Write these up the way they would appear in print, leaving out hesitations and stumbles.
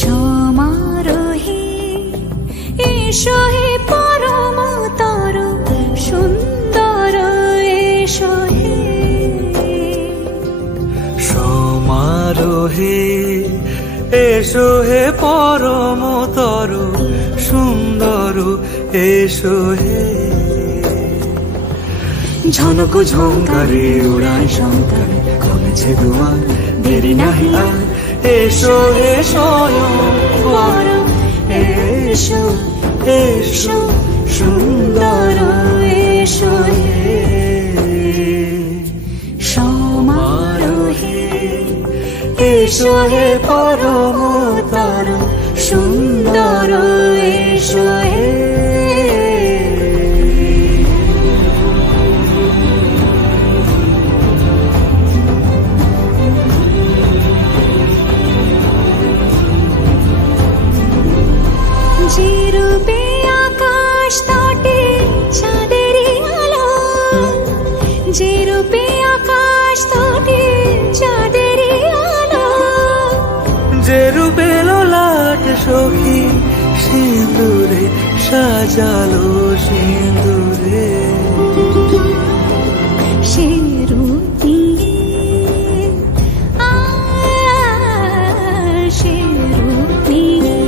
সমারোহে এসো হে পরমতর সুন্দর এসো হে। সমারোহে এসো হে পরমতর সুন্দর এসো হে। ঝনক ঝঙ্কারে উড়ায় শঙ্কার কমেছে দুয়ার দেরি নাহি আর। এসো হে স্বয়ং বর এসো এসো সুন্দর এসো হে। সমারোহে এসো হে পরমতর সুন্দর এসো হে। যে রূপে আকাশ তটে চাঁদেরই আলো, যে রূপে আকাশ তটে চাঁদেরই আলো, যে রূপে ললাট সখী সিঁদুরে সাজালো সিঁদুরে। সে রূপ নিয়ে সে রূপ নিয়ে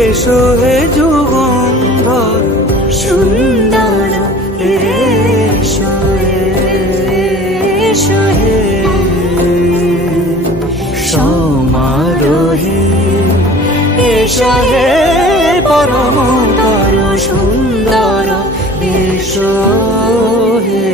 এসো হে যুগন্ধর সুন্দর এসো এসো হে। সমারোহে এসো হে পরমতর সুন্দর এসো হে।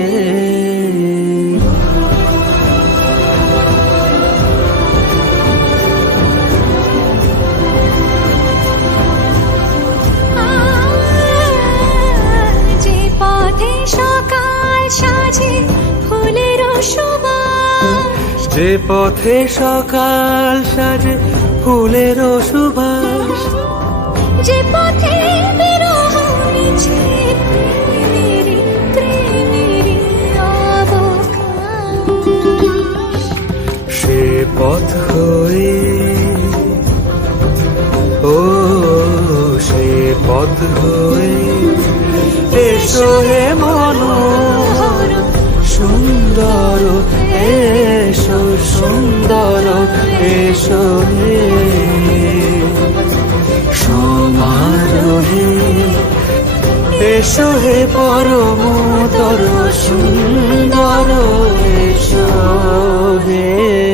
যে পথে সকাল সাজে ফুলের সুবাস, যে পথে সকাল সাজে ফুলের সুবাস, যে পথে বিরহ মিছে প্রেমের প্রেমের অবকাশ, সে পথ হয়ে ও সে পথ হয়ে এসো হে মনোহর সুন্দর এসো সুন্দর এসো হে। সমারোহে এসো হে পরমতর সুন্দর এসো হে।